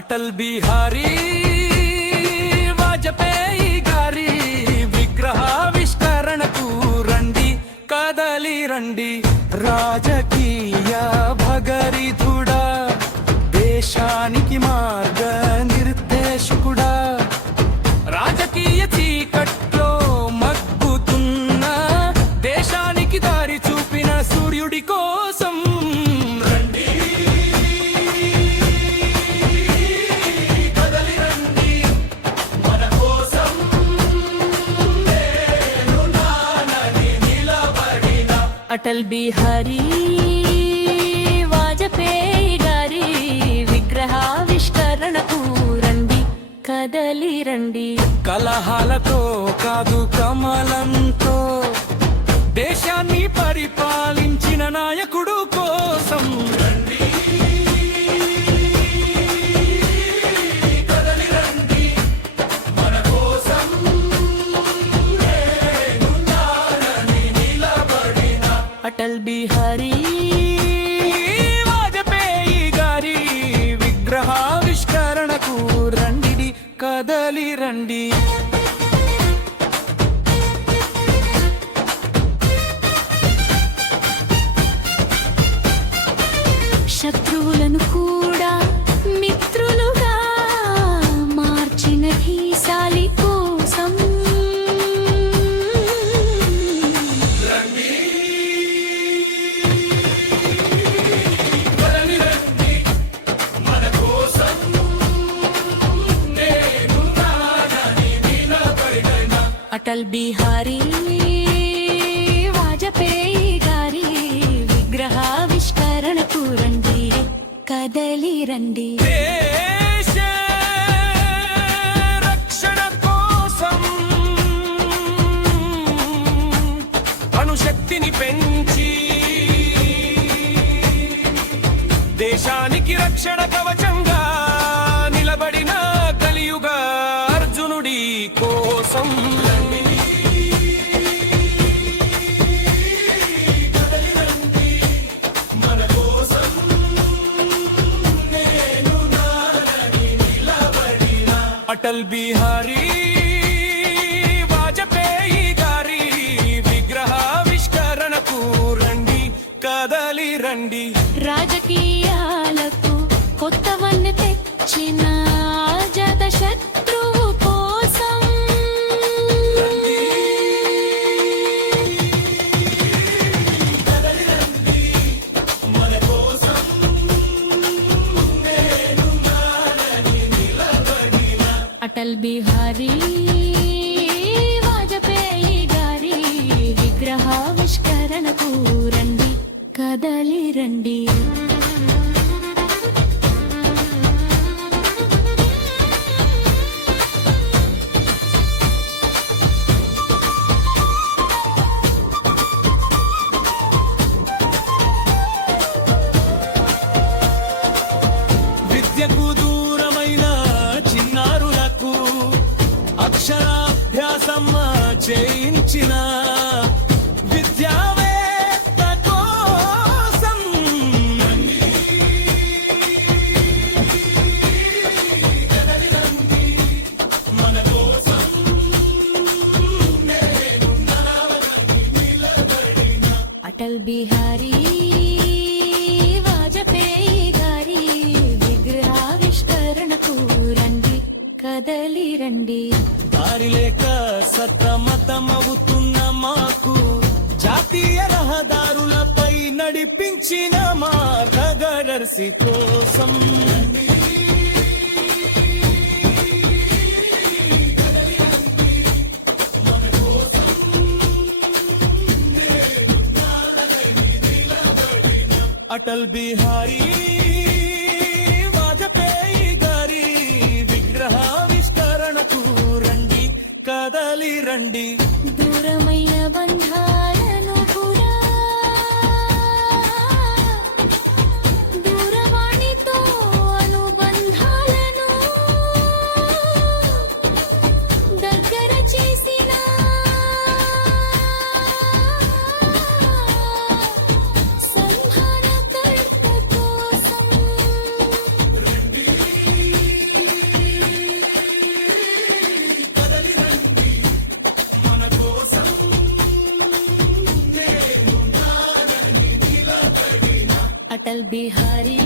అటల్ బిహారీ వాజపేయి గారి విగ్రహావిష్కరణకు రండి కదలి రండి. రాజకీయ భగరిధుడా, దేశానికి మార్గ నిర్దేశకుడా, రాజకీయ చీకట్లో మగ్గుతున్న దేశానికి దారి చూపిన సూర్యుడి కోసం రండి కదలి రండి. మన కోసం నేను నానని నిలబడిన అటల్ బిహారీ వాజపేయి గారి విగ్రహావిష్కరణకు రండి కదలి రండి. కలహాలతో కాదు కమలంతో దేశాన్ని పరిపాలించిన నాయకుడు కోసం రండి కదలి రండి. మన కోసం నేను నానని నిలబడిన అటల్ బిహారీ వాజపేయి గారి విగ్రహావిష్కరణకు రండి కదలి రండి. శత్రువులను కూడా మిత్రులుగా మార్చిన ధీశాలి కోసం కదలి రండి. మన కోసం నేను నానని నిలబడిన అటల్ బిహారీ వాజపేయి గారి విగ్రహావిష్కరణకు రండి కదలి రండి. దేశ రక్షణ కోసం అణుశక్తిని పెంచి దేశానికి రక్షణ కవచంగా నిలబడిన కలియుగ అర్జునుడి కోసం మన కోసం నేను నానని నిలబడిన అటల్ బిహారీ వాజపేయి గారి విగ్రహావిష్కరణకు రండి కదలి రండి. రాజకీయాలకు కొత్తవన్నీ తెచ్చిన జత శత్రువు కోసం కదలి రండి. మన కోసం నేను నానని నిలబడిన అటల్ బిహారీ వాజపేయి గారి విగ్రహావిష్కరణకు రండి కదలి రండి. విద్యకు దూరమైన చిన్నారులకు అక్షరాభ్యాసం చేయించిన విద్యావేత్త కోసం కదలి రండి. మన కోసం నేను నానని నిలబడిన అటల్ బిహారీ వాజపేయి గారి విగ్రహావిష్కరణకు రండి కదలి రండి. దారి లేక సతమతమవుతున్న మాకు జాతీయ రహదారులపై నడిపించిన మార్గదర్శి కోసం అటల్ బిహారీ వాజపేయి గారి విగ్రహావిష్కరణకు రండి కదలి రండి. దూరమైన బంధాలను కూడా దూరవాణితో అనుబంధాలను దగ్గర చేసిన సంధానకర్త కోసం బిహారీ